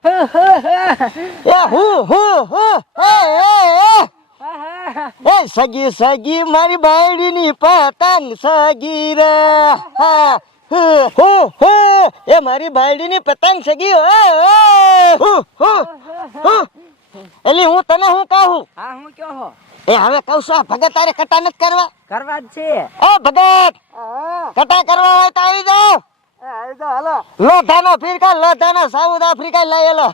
સગી સગી મારી બાયડીની પતંગ સગી રે. હા હું એ મારી બાયડીની પતંગ સગી હો હું હું હું એલી હું તને હું કહું? હા હું કયો હો એ હવે કહું છું ભગત તારે કટા નથી કરવા? કરવા જ છે. એ ભગત! કટા કરવા હોય તો આવી જાઓ. લોધાનો ફિરકા લોધાનો સાઉથ આફ્રિકા લાયેલો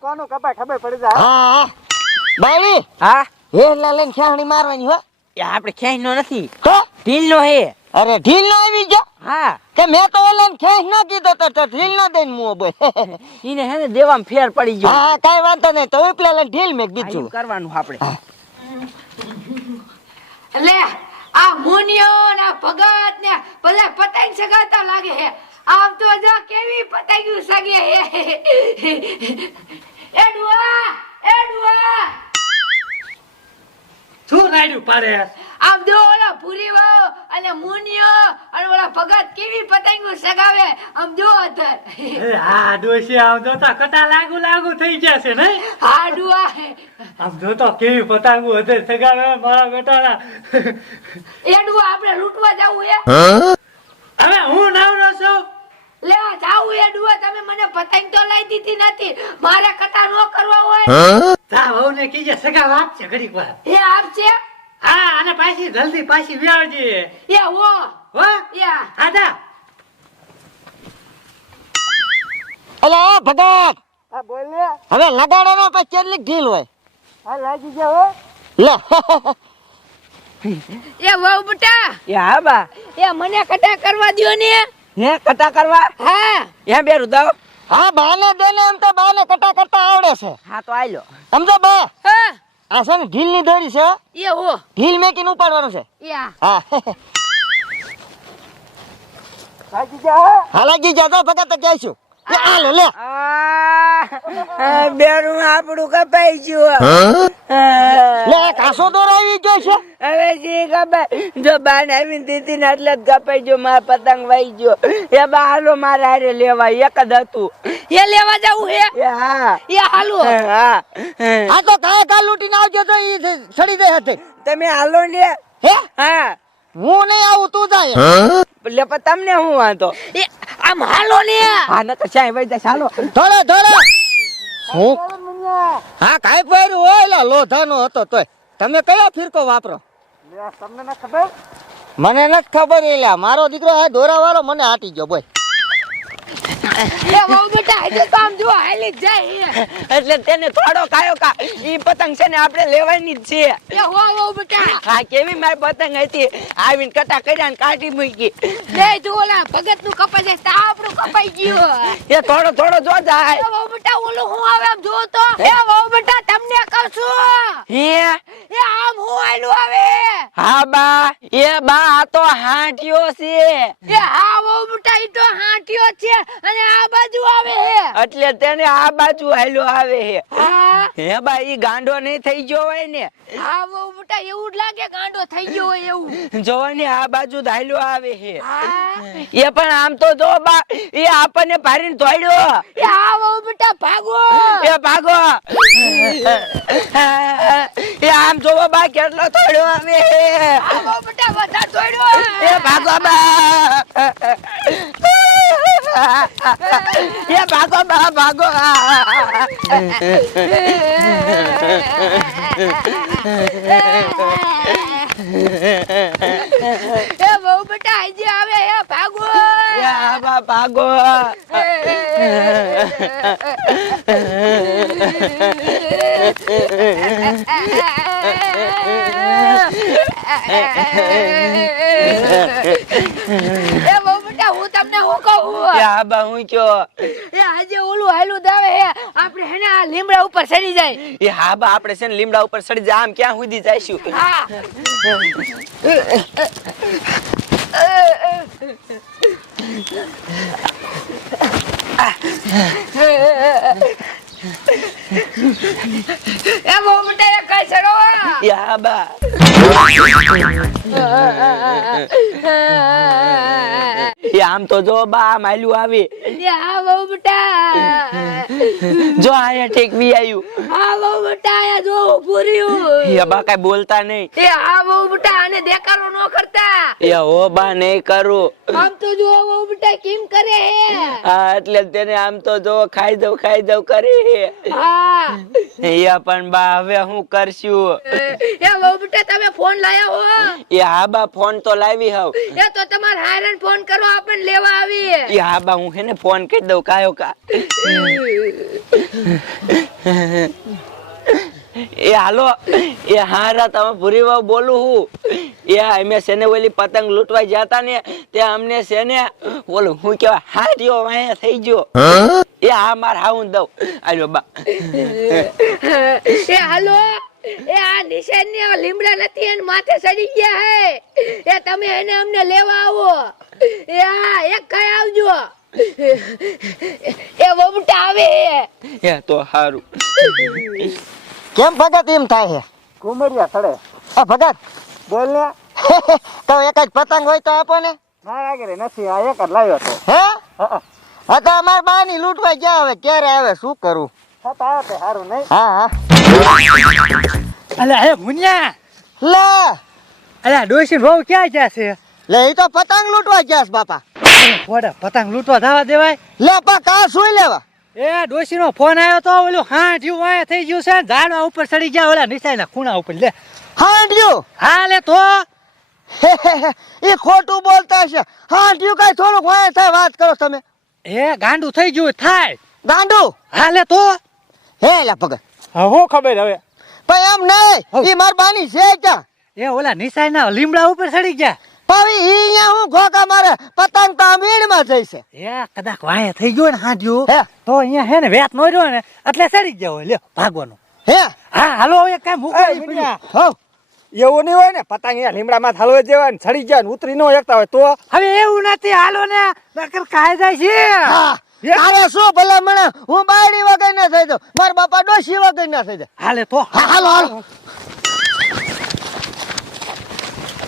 કોનું કપાય ખબર પડી જાય? હા હા. હા? હેલા લઈને ખેહણી મારવાની હો. આપણે ખેંચ નો નથી. તો? ઢીલ નો હે. અરે ઢીલ ના આવી ગયો? હા. કે મેં તો ઓલાને ખેંચ ન કીધો તો તો ઢીલ ન દઈને મુઓ બોય ઈને હે ને દેવામાં ફેર પડી ગયો. હા કાઈ વાંધો નહીં. તો ઉપલા લઈને ઢીલ મેં બીજું કરવાનું આપણે. એટલે આ મુનિયો ને આ ભગત ને સગાતા લાગે હે. આમ તો જો કેવી પતંગ સગે હે. એ ડુઆ એ ડુઆ. શું રાડ્યું પારે આમ જો ઓલા ભૂરી અને મુનિયો અને ઓલા ભગત કેવી પતંગ સગાવે? આમ જો અધર હા ડોશી આમ જો તો કટા લાગુ લાગુ થઈ ગયા છે ને હા ડુઆ. આમ જો તો કેવી પતંગો અધર સગાવે મારા બેટાના. એ ડુઆ આપણે લૂંટવા જાવું હે? હવે હું નવરો છું? લે જાવું હે ડુઆ તમે મને પતંગ તો લઈ દીધી નથી. મારે કટા નો કરવા હોય. તા વહુને કીજે સગા આપશે ઘડીક વાર. એ છે? હા અને પાછી જલ્દી પાછી વ્યાવજે એ હો. હો? યા આદા અલા આ ભગત હા બોલ ને. હવે લગાડવાનો પછી કેટલી ઢીલ હોય. હા લાગી જાવ લે એ વહુ બટા. એ હા બા. એ મને કટા કરવા દ્યો ને? હે કટા કરવા? હા. હે બેરું દાવ હા બાને બેને એમ તો બાને કટા કરતા આવડે છે. હા તો આયલો. સમજો બા. હા. આ છે ને ઢીલની દોરી છે. એ હો. ઢીલ મેકીને ઉપાડવાનું છે. યા હા. લાગી જા હા? લાગી જાતો ભગત કહેશું એ આ લે. લે આ બેરું આપણું કપાઈ ગયું લે કાસો દોર આવી ગયો છે. હવે જી ખબર જો બાન આવીને દીધી ને એટલે જ કપાઈ ગયો મારા પતંગ વાઈ ગયો. એ બા હાલો મારે હારે લેવા એક જ હતું. એ લેવા જાવું હે? હા. એ હાલો. હા આ તો કાય કા લૂટીને આવજો તો ઈ સડી દે હતે તમે હાલો ને હે? હા. હું નહીં આવું તું જાય. એટલે પણ તમને હું વાંધો? એ આમ હાલો ને. હા નકર ચાય વઈ જાય ચાલો ધોળે ધોળે. હું હા કાઈ પહેર્યું હોય લા લોધાનો હતો તોય. તમે કયો ફિરકો વાપરો? તમને ના ખબર? મને નથી ખબર એલા મારો દીકરો આ દોરા વાળો મને આટી ગયો બોય એટલે તેને થોડો કાયો કા? ઈ પતંગ છે ને આપણે લેવાની જ છે. એ હો વહુ બેટા. હા કેવી મારી પતંગ હતી? આવીને કટા કર્યા ને કાઢી મૂકી. લે જો ઓલા ભગતનું કપાઈ જાય તા આપણું કપાઈ ગયું. એ થોડો થોડો જો જાય. વહુ બેટા ઓલું હું આવે આમ જો તો? એ વહુ બેટા તમને છું હે? એ આમ હું આયલું આવે હા બા એ બા આ તો હાંટિયો છે. એ હા વહુ બેટા તો હાંટિયો છે અને આ બાજુ આવે હે. એટલે તેને આ બાજુ હાલ્યો આવે હે. હે? બા ઈ ગાંડો નહીં થઈ ગયો હોય ને. હા વહુ બેટા એવું જ લાગે ગાંડો થઈ ગયો હોય એવું. જોવા ને આ બાજુ ધાલ્યો આવે હે. એ પણ આમ તો જો બા એ આપણને ભારીને દોડ્યો એ આવો વહુ ભાગો. એ ભાગો. એ આમ જોવો બા કેટલો થોડ્યો આવે બધા એ ભાગો બા. એ ભાગો બા ભાગો એ બહુ બટા આજે આવે એ ભાગો. એ બા ભાગો. એ બહુ બેટા હું તમને હું કહું? એ આ બા હું કયો? એ આજે ઓલું હાલું દાવે હે આપણે હેને આ લીમડા ઉપર ચડી જાય. એ હા બા આપણે છે ને લીમડા ઉપર ચડી જાય આમ ક્યાં સુધી જઈશું હા. એ બહુ એ કઈ એ હા બા. એ આમ તો જો બા આમ આવી. આ બહુ બેટા જો આયા બી આવ્યું આ બહુ બેટા આયા જો રહ્યું. એ બા કઈ બોલતા નહીં. એ આ બહુ બેટા આને દેખારો ન કરતા. એ હો બા નહીં કરું. આમ તો જો બહુ બેટા કેમ કરે હે? હા એટલે તેને આમ તો જો ખાઈ દઉં ખાઈ દઉં કરી હા એ પણ બા હવે હું કરશું? એ બહુ તમે ફોન લાયા હો. એ હા બા ફોન તો લાવી હવ. એ તો તમારે હાયરન ફોન કરો આપણ લેવા આવી એ હા બા હું હેને ફોન કરી દઉં કાયો કા? એ હાલો એ હારા તમે ભૂરી વાવ બોલું હું. એ અમે સેને ઓલી પતંગ લૂંટવા જતા ને તે અમને સેને ઓલું હું કેવા હાર્યો વાયા થઈ ગયો. એ હા માર હા હું દઉં. આલ્યો બા. એ હાલો. એ આ નિશાન ને લીમડા નથી એને માથે ચડી ગયા હે. એ તમે એને અમને લેવા આવો. એ આ એક કઈ આવજો. એ બબટા આવે એ તો હારું. કેમ ભગત એમ થાય છે કુમરિયા થડે. આ ભગત બોલ ને. તો એક જ પતંગ હોય તો આપો ને. મારા આગળ નથી આ એક જ લાવ્યો તો હે હા. તો અમાર બાની લૂંટવા ગયા હવે. ક્યારે આવે શું કરું? છતાં આવે તે સારું નહીં? હા હા. અલ્યા હે મુનિયા? લે! અલે ડોશી બહુ ક્યાં ગયા છે? લે એ તો પતંગ લૂંટવા ગયા છે બાપા. ફોડા પતંગ લૂંટવા જવા દેવાય? લે પા કા સુઈ લેવા? એ ડોશી નો ફોન આવ્યો તો ઓલું હા જીવ વાયા થઈ ગયું છે ઝાડવા ઉપર ચડી ગયા ઓલા નિશાળના ખૂણા ઉપર લે. હાંડ્યું હા લે તો? એ ખોટું બોલતા છે હાંડ્યું કઈ થોડુંક હોય થાય વાત કરો તમે. એ ગાંડું થઈ ગયું થાય. ગાંડું? હા લે તો. હે લા પગ. હું ખબર હવે? પણ એમ નહીં એ માર બાની છે ક્યાં? એ ઓલા નિસાઈના લીમડા ઉપર ચડી ગયા. પાવી ઈ અહીંયા હું ઘોકા મારે પતંગ તો આમ વીણમાં જઈશે એ કદાચ વાયા થઈ ગયો ને હાંડ્યું તો અહીંયા હે ને વેત નો રહ્યો ને એટલે ચડી ગયો લ્યો લે ભાગવાનું. હે? હા હાલો હવે કઈ મૂકો હો એવું નહીં હોય ને પતંગ અહીંયા લીમડામાં થાલવે જેવા ને ચડી જાય ને ઉતરી ન એકતા હોય તો હવે એવું નથી હાલો ને નકર કાયદા જાય છે. હા તારે શું ભલે મને હું બાયડી વગર ના થઈ જાઉં મારા બાપા ડોશી વગર ના થઈ જાય. હાલે તો. હાલો હાલો.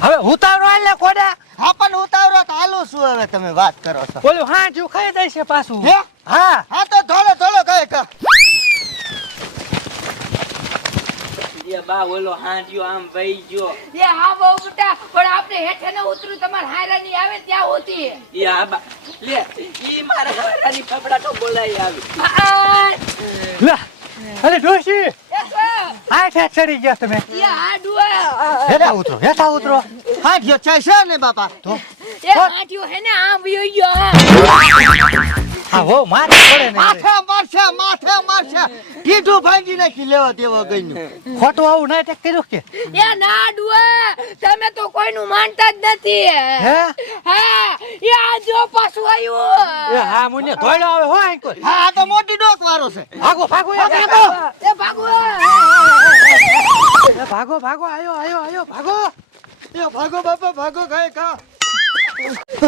હવે ઉતારો હાલ ને કોડે હા પણ ઉતાવળો તો હાલો શું હવે તમે વાત કરો છો? બોલું હા જો ખાઈ જાય છે પાછું. હા? હા. તો થોડો થોડો કઈ એ બા ઓલો હાંડ્યો આમ વહી ગયો. એ હા બહુ બેટા પણ આપણે હેઠે ન ઉતરું તમારે હાયરાની આવે ત્યાં હોતી. એ હા બા લે ઈ મારા હારાની ફફડાટો બોલાઈ આવી. આ, અરે ડોશી! એ ઠેઠ ચડી ગયા તમે? એ આ ડુઆ. હેઠા ઉતરો હેઠા ઉતરો. હા ગયો છે ને બાપા? તો? એ હે ને આમ વયો ગયો હા. હા હો માથે પડે ને મારશે માથે મારશે કીધું ભાંગી નાખી લેવા દેવા ગઈ ખોટું આવું ના ટેક કર્યું કે? એ ના ડુએ તમે તો કોઈનું માનતા જ નથી હે? હા એ આ જો પાછું એ હા મુને ધોળો આવે હો આઈ કોઈ હા તો મોટી ડોક વાળો છે. ભાગો ભાગો એ ભાગો. એ ભાગો એ. ભાગો ભાગો આયો આયો આયો ભાગો. એ ભાગો બાપા ભાગો કા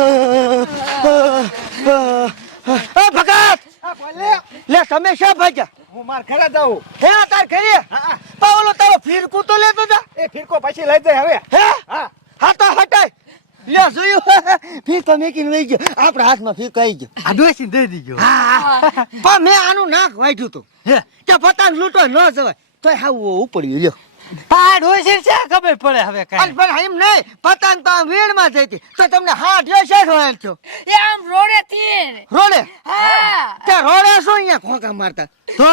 એ ભગત! લે તમે શા ભાગ્યા? હું માર ઘરે જાઉં. હે તાર કરીએ પાવલો તારો ફિરકો તો લેતો જા. એ ફિરકો પછી લઈ જાય હવે. હે? હા. હા તો હટાય. લે જોયું? ફીર તો મેકીને લઈ ગયો. આપણા હાથમાં ફીર કહી ગયો. આ ડોસી દઈ દીજો પણ મેં આનું નાક વાઢ્યું તું હે? કે પતંગ લૂંટવા ન જવાય. તો હાવ ઉપડ્યું. લ્યો. આ ડોસી છે ખબર પડે હવે કઈ. પણ એમ નહીં પતંગ તો આમ વીણમાં જતી તો તમને હાથ છે રોયલ થયો? એ આમ રોડે થી રોડે? હા. તે રોડે શું અહીંયા ખોકા મારતા? તો?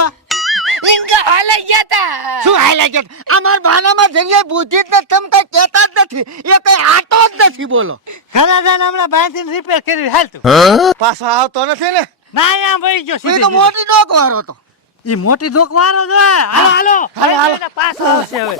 ઇનકા હાલે ગયા તા. શું હાલે ગયા? અમાર ભાનામાં જઈએ બુદ્ધિ જ નથી તમે કઈ કહેતા જ નથી. એ કઈ આટો જ નથી બોલો. ઘણા જણ હમણાં ભાઈ રિપેર કરી હાલ તું. પાછો આવતો નથી ને? ના આમ ભાઈ ગયો એ સીધી તો મોટી ડોક વાળો હતો. ઈ મોટી ધોક વારો જો હાલો. હાલો હાલો. પાછો આવશે હવે.